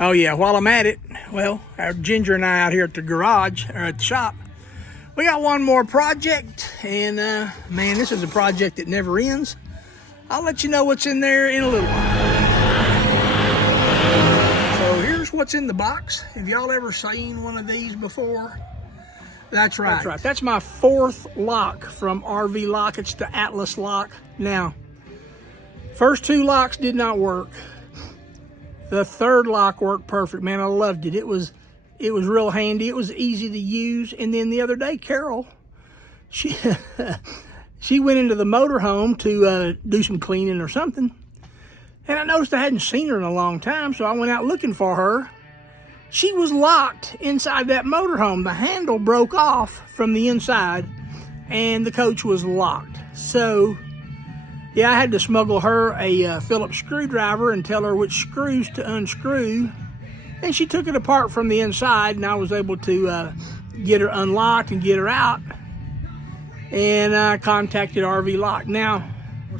Oh yeah, while I'm at it, well, our Ginger and I out here at the garage, or at the shop, we got one more project, and man, this is a project that never ends. I'll let you know what's in there in a little while. So here's what's in the box. Have y'all ever seen one of these before? That's right. That's right. That's my fourth lock from RV Lock. It's the Atlas lock. Now, first two locks did not work. The third lock worked perfect. Man, I loved it. It was real handy. It was easy to use. And then the other day, Carol, she went into the motorhome to do some cleaning or something. And I noticed I hadn't seen her in a long time, so I went out looking for her. She was locked inside that motorhome. The handle broke off from the inside, and the coach was locked. So, yeah, I had to smuggle her a Phillips screwdriver and tell her which screws to unscrew. And she took it apart from the inside, and I was able to get her unlocked and get her out. And I contacted RV Lock. Now,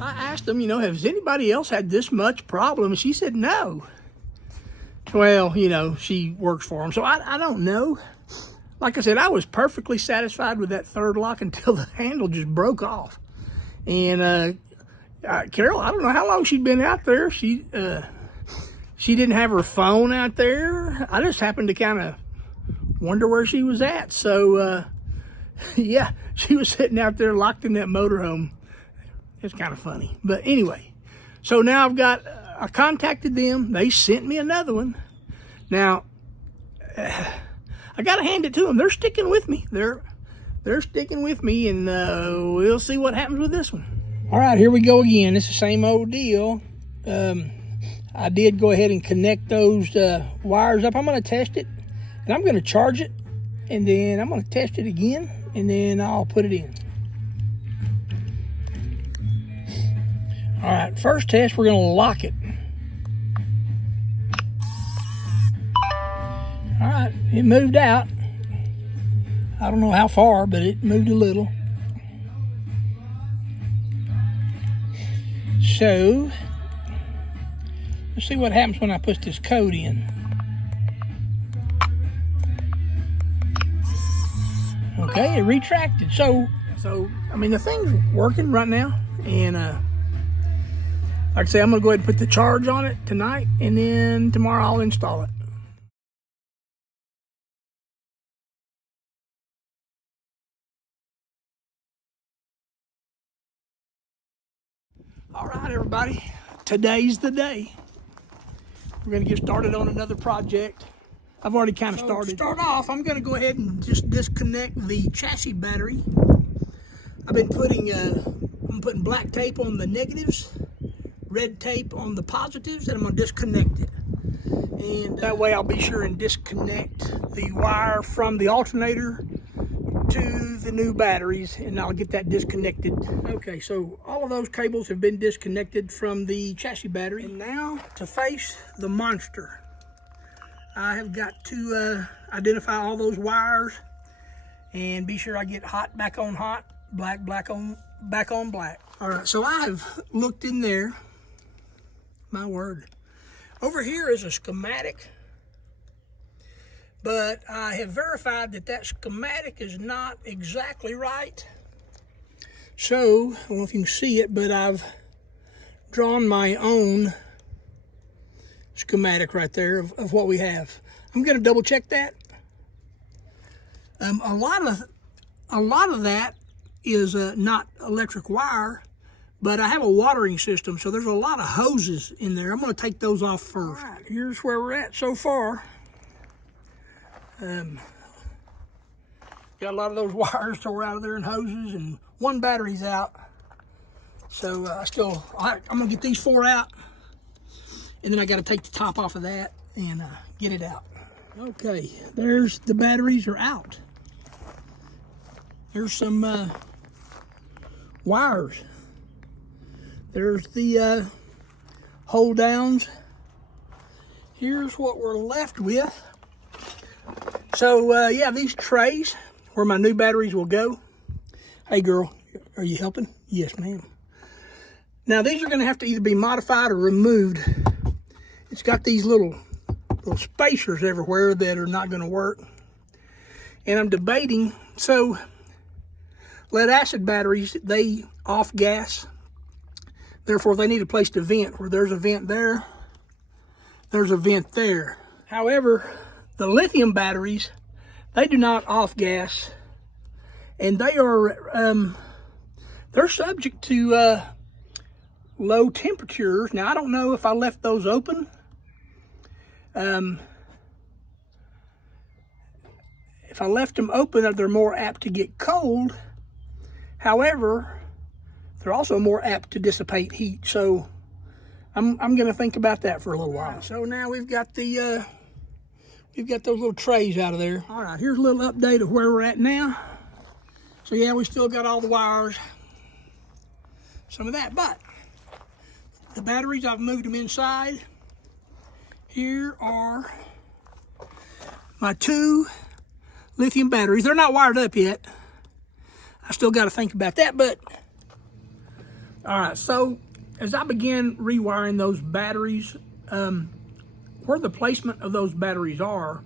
I asked them, has anybody else had this much problem? And she said no. Well, she works for them, so I don't know. Like I said, I was perfectly satisfied with that third lock until the handle just broke off. And Carol, I don't know how long she'd been out there. She didn't have her phone out there. I just happened to kind of wonder where she was at. So, yeah, she was sitting out there locked in that motorhome. It's kind of funny. But anyway, so now I contacted them. They sent me another one. Now, I got to hand it to them. They're sticking with me. They're sticking with me, and we'll see what happens with this one. All right, here we go again. It's the same old deal. I did go ahead and connect those wires up. I'm going to test it, and I'm going to charge it, and then I'm going to test it again, and then I'll put it in. All right, first test, we're going to lock it. All right, it moved out. I don't know how far, but it moved a little. So, let's see what happens when I put this code in. Okay, it retracted. So I mean, the thing's working right now, and like I say, I'm going to go ahead and put the charge on it tonight, and then tomorrow I'll install it. All right, everybody. Today's the day. We're going to get started on another project. I've already kind of started. To start off, I'm going to go ahead and just disconnect the chassis battery. I've been putting black tape on the negatives, red tape on the positives, and I'm going to disconnect it. And that way I'll be sure and disconnect the wire from the alternator to the new batteries, and I'll get that disconnected. Okay, so all of those cables have been disconnected from the chassis battery. And now to face the monster, I have got to identify all those wires and be sure I get hot back on hot, black back on black. All right, so I have looked in there. My word. Over here is a schematic, but I have verified that that schematic is not exactly right. So, I don't know if you can see it, but I've drawn my own schematic right there of what we have. I'm going to double check that. A lot of that is not electric wire, but I have a watering system, so there's a lot of hoses in there. I'm going to take those off first. All right, here's where we're at so far. Got a lot of those wires tore out of there and hoses, and one battery's out. So I'm going to get these 4 out, and then I got to take the top off of that and get it out. Okay, there's the batteries are out. There's some wires. There's the hold downs. Here's what we're left with. So yeah, these trays where my new batteries will go. Hey girl, are you helping? Yes, ma'am. Now these are going to have to either be modified or removed. It's got these little little spacers everywhere that are not going to work. And I'm debating, so lead acid batteries, they off gas. Therefore, they need a place to vent. Where there's a vent there, there's a vent there. However, the lithium batteries, they do not off gas. And they are, they're subject to low temperatures. Now, I don't know if I left those open. If I left them open, they're more apt to get cold. However, they're also more apt to dissipate heat. So I'm going to think about that for a little while. So now we've got the those little trays out of there. All right, here's a little update of where we're at now. So yeah, we still got all the wires, some of that, but the batteries, I've moved them inside. Here are my 2 lithium batteries. They're not wired up yet. I still got to think about that, but all right, so as I began rewiring those batteries, where the placement of those batteries are,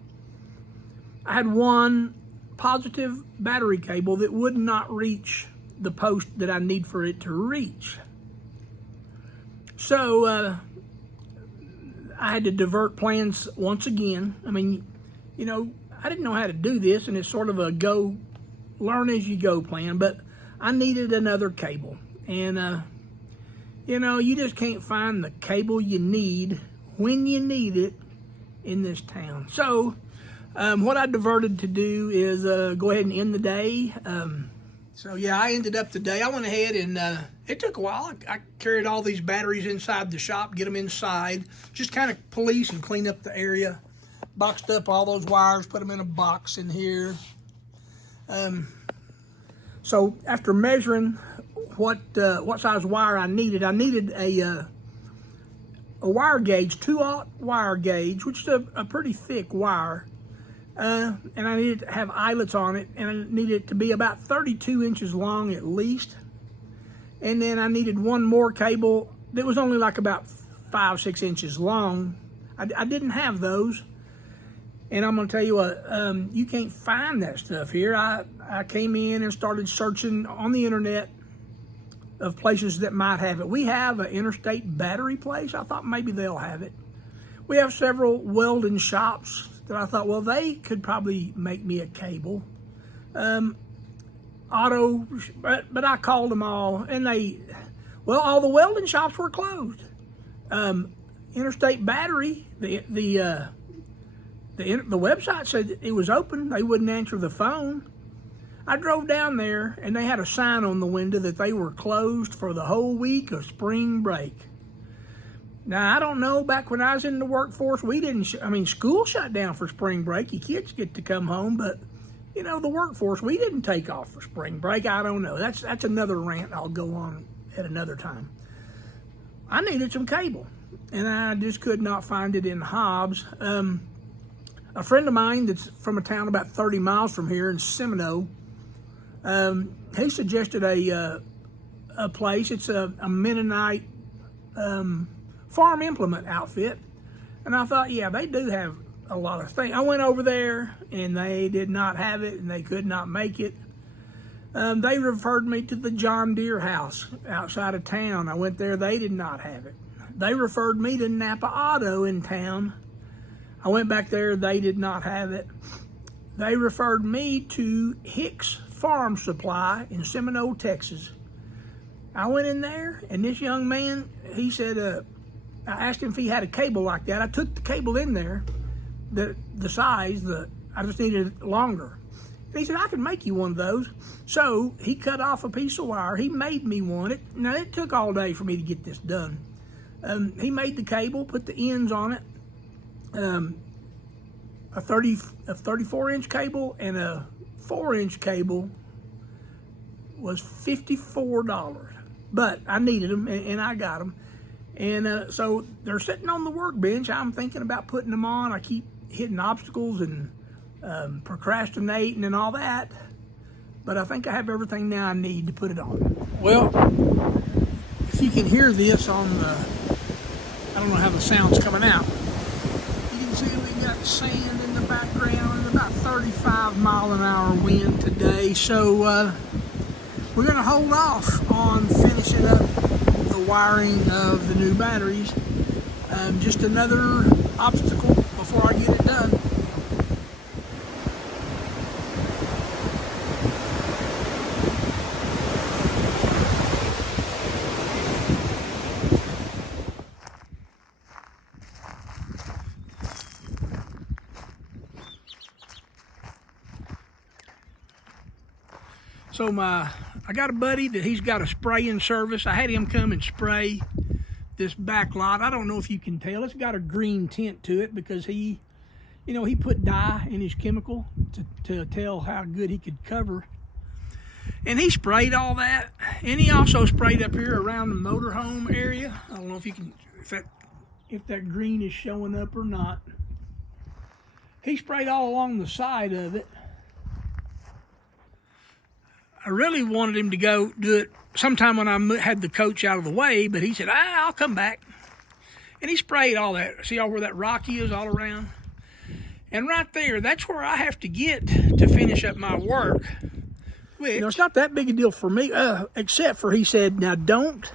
I had one positive battery cable that would not reach the post that I need for it to reach. So I had to divert plans once again. I mean, you know, I didn't know how to do this, and it's sort of a learn as you go plan, but I needed another cable. And, you know, you just can't find the cable you need when you need it in this town. So what I diverted to do is go ahead and end the day. So yeah, I ended up the day. I went ahead and it took a while. I carried all these batteries inside the shop, get them inside, just kind of police and clean up the area. Boxed up all those wires, put them in a box in here. So after measuring what size wire I needed a wire gauge, 2/0 wire gauge, which is a pretty thick wire. And I needed to have eyelets on it, and I needed it to be about 32 inches long at least. And then I needed one more cable that was only like about 5-6 inches long. I didn't have those. And I'm going to tell you what, you can't find that stuff here. I came in and started searching on the internet of places that might have it. We have an Interstate battery place. I thought maybe they'll have it. We have several welding shops that I thought, well, they could probably make me a cable. But I called them all, and all the welding shops were closed. Interstate Battery, the website said it was open. They wouldn't answer the phone. I drove down there, and they had a sign on the window that they were closed for the whole week of spring break. Now, I don't know, back when I was in the workforce, school shut down for spring break. Your kids get to come home, but, you know, the workforce, we didn't take off for spring break. I don't know. That's another rant I'll go on at another time. I needed some cable, and I just could not find it in Hobbs. A friend of mine that's from a town about 30 miles from here in Seminole, he suggested a place. It's a Mennonite farm implement outfit, and I thought, yeah, they do have a lot of things. I went over there, and they did not have it, and they could not make it. They referred me to the John Deere house outside of town. I went there. They did not have it. They referred me to Napa Auto in town. I went back there. They did not have it. They referred me to Hicks Farm Supply in Seminole, Texas. I went in there, and this young man, he said, I asked him if he had a cable like that. I took the cable in there, the size, I just needed it longer. And he said, I can make you one of those. So he cut off a piece of wire. He made me one. Now, it took all day for me to get this done. He made the cable, put the ends on it. A 34-inch cable and a 4-inch cable was $54. But I needed them, and I got them. And so they're sitting on the workbench. I'm thinking about putting them on. I keep hitting obstacles and procrastinating and all that. But I think I have everything now I need to put it on. Well, if you can hear this on the, I don't know how the sound's coming out. You can see we that sand in the background and about 35-mile-an-hour wind today. So we're going to hold off on finishing up the wiring of the new batteries. Just another obstacle before I get it done. So I got a buddy that he's got a spraying service. I had him come and spray this back lot. I don't know if you can tell, it's got a green tint to it because he put dye in his chemical to tell how good he could cover. And he sprayed all that, and he also sprayed up here around the motorhome area. I don't know if you can, if that green is showing up or not. He sprayed all along the side of it. I really wanted him to go do it sometime when I had the coach out of the way, but he said, I'll come back. And he sprayed all that. See all where that rock is all around? And right there, that's where I have to get to finish up my work. Which, it's not that big a deal for me, except for he said, now don't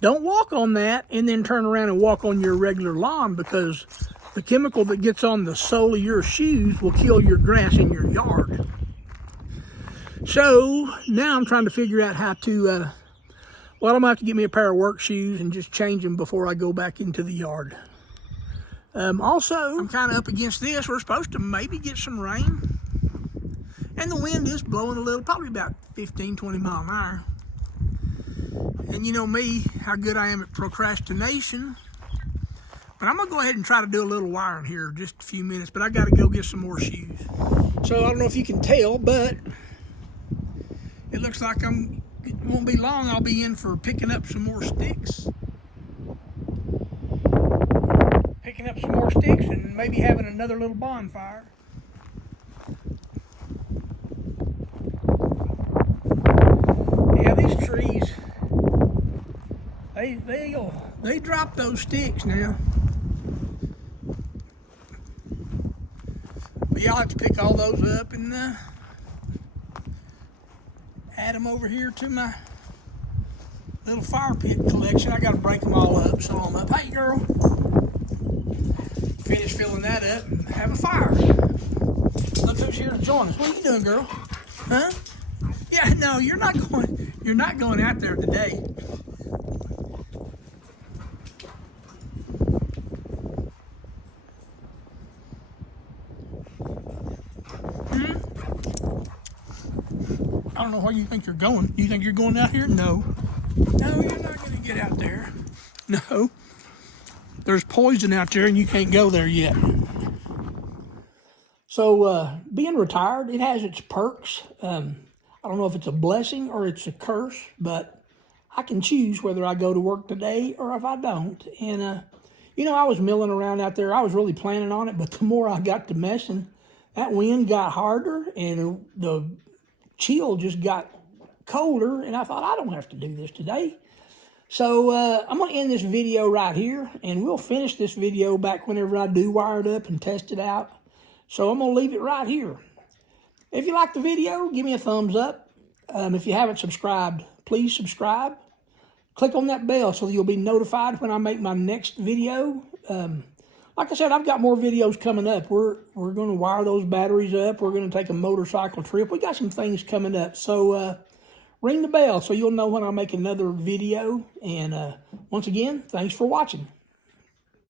walk on that and then turn around and walk on your regular lawn, because the chemical that gets on the sole of your shoes will kill your grass in your yard. So now I'm trying to figure out how to, well, I'm gonna have to get me a pair of work shoes and just change them before I go back into the yard. Also, I'm kind of up against this. We're supposed to maybe get some rain. And the wind is blowing a little, probably about 15, 20 mile an hour. And you know me, how good I am at procrastination. But I'm gonna go ahead and try to do a little wiring here in just a few minutes, but I gotta go get some more shoes. So I don't know if you can tell, but it looks like it won't be long. I'll be in for picking up some more sticks. Picking up some more sticks and maybe having another little bonfire. Yeah, these trees, they drop those sticks now. But y'all have to pick all those up and add them over here to my little fire pit collection. I got to break them all up, sew them up. Hey, girl. Finish filling that up and have a fire. Look who's here to join us. What are you doing, girl? Huh? Yeah, no, you're not going out there today. I don't know where you think you're going. You think you're going out here? No. No, you're not going to get out there. No. There's poison out there and you can't go there yet. So, being retired, it has its perks. I don't know if it's a blessing or it's a curse, but I can choose whether I go to work today or if I don't. And, I was milling around out there. I was really planning on it, but the more I got to messing, that wind got harder and the chill just got colder, and I thought, I don't have to do this today. So I'm going to end this video right here, and we'll finish this video back whenever I do wire it up and test it out. So I'm going to leave it right here. If you like the video, give me a thumbs up. If you haven't subscribed, please subscribe. Click on that bell so that you'll be notified when I make my next video. Like I said, I've got more videos coming up. We're going to wire those batteries up. We're going to take a motorcycle trip. We got some things coming up. So ring the bell so you'll know when I make another video. And once again, thanks for watching.